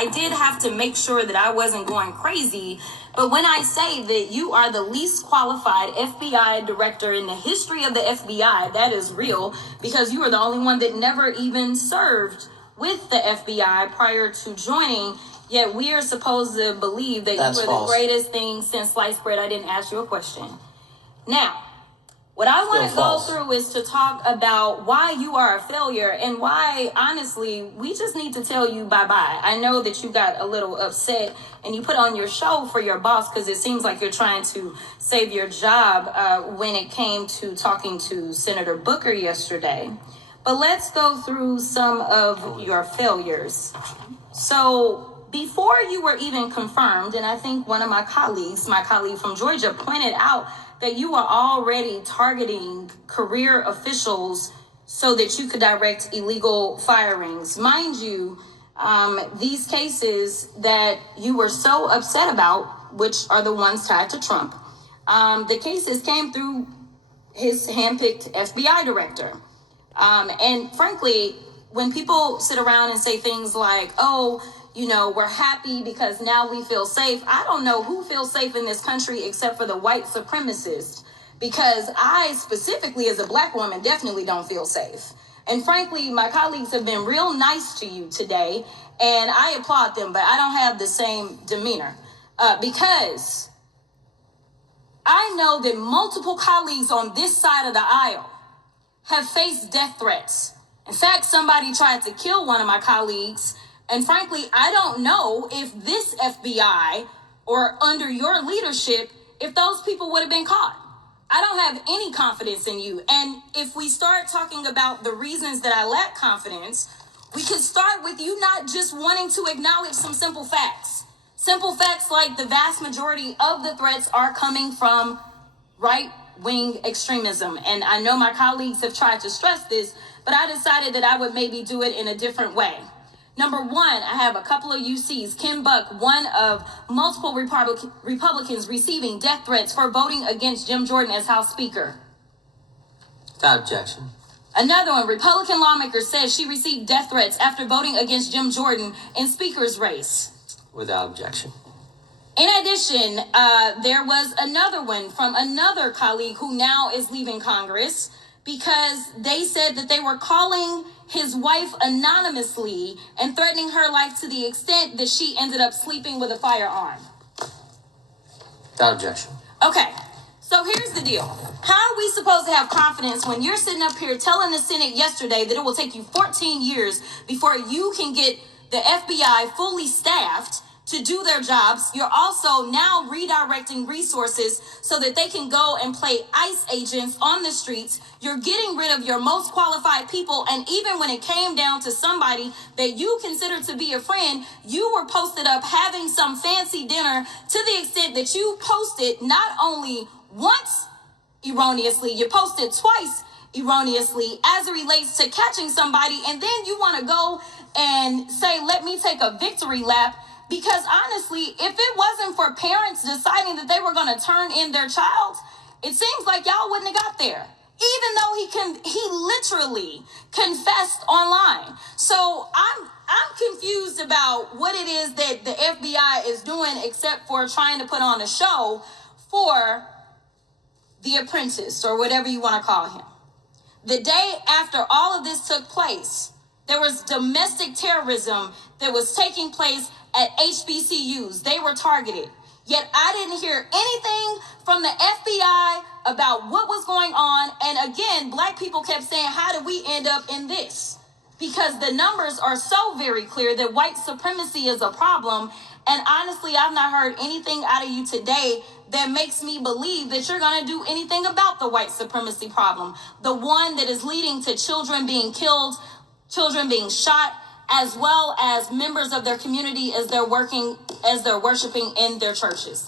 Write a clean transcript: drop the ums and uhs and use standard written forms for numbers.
I did have to make sure that I wasn't going crazy. But when I say that you are the least qualified FBI director in the history of the FBI, that is real, because you are the only one that never even served with the FBI prior to joining. Yet we are supposed to believe that you were the greatest thing since sliced bread. I didn't ask you a question. Now, what I want to go through is to talk about why you are a failure and why, honestly, we just need to tell you bye-bye. I know that you got a little upset and you put on your show for your boss because it seems like you're trying to save your job when it came to talking to Senator Booker yesterday. But let's go through some of your failures. So before you were even confirmed, and I think one of my colleague from Georgia, pointed out that you are already targeting career officials so that you could direct illegal firings. Mind you, these cases that you were so upset about, which are the ones tied to Trump, the cases came through his handpicked FBI director. And frankly, when people sit around and say things like, oh, you know, we're happy because now we feel safe. I don't know who feels safe in this country except for the white supremacists, because I specifically as a black woman definitely don't feel safe. And frankly, my colleagues have been real nice to you today, and I applaud them, but I don't have the same demeanor because I know that multiple colleagues on this side of the aisle have faced death threats. In fact, somebody tried to kill one of my colleagues. And frankly, I don't know if this FBI or under your leadership, if those people would have been caught. I don't have any confidence in you. And if we start talking about the reasons that I lack confidence, we could start with you not just wanting to acknowledge some simple facts. Simple facts like the vast majority of the threats are coming from right-wing extremism. And I know my colleagues have tried to stress this, but I decided that I would maybe do it in a different way. Number one, I have a couple of UCs. Kim Buck, one of multiple Republicans receiving death threats for voting against Jim Jordan as House Speaker. Without objection. Another one, Republican lawmaker says she received death threats after voting against Jim Jordan in Speaker's race. Without objection. In addition, there was another one from another colleague who now is leaving Congress because they said that they were calling his wife anonymously and threatening her life to the extent that she ended up sleeping with a firearm. Without objection. Okay, so here's the deal. How are we supposed to have confidence when you're sitting up here telling the Senate yesterday that it will take you 14 years before you can get the FBI fully staffed to do their jobs? You're also now redirecting resources so that they can go and play ICE agents on the streets. You're getting rid of your most qualified people. And even when it came down to somebody that you consider to be a friend, you were posted up having some fancy dinner to the extent that you posted not only once erroneously, you posted twice erroneously as it relates to catching somebody. And then you want to go and say, let me take a victory lap. Because honestly, if it wasn't for parents deciding that they were going to turn in their child, it seems like y'all wouldn't have got there. Even though he literally confessed online. So I'm confused about what it is that the FBI is doing except for trying to put on a show for the apprentice or whatever you want to call him. The day after all of this took place, there was domestic terrorism that was taking place at HBCUs. They were targeted. Yet I didn't hear anything from the FBI about what was going on. And again, black people kept saying, how did we end up in this? Because the numbers are so very clear that white supremacy is a problem. And honestly, I've not heard anything out of you today that makes me believe that you're going to do anything about the white supremacy problem. The one that is leading to children being killed, children being shot, as well as members of their community as they're worshiping in their churches.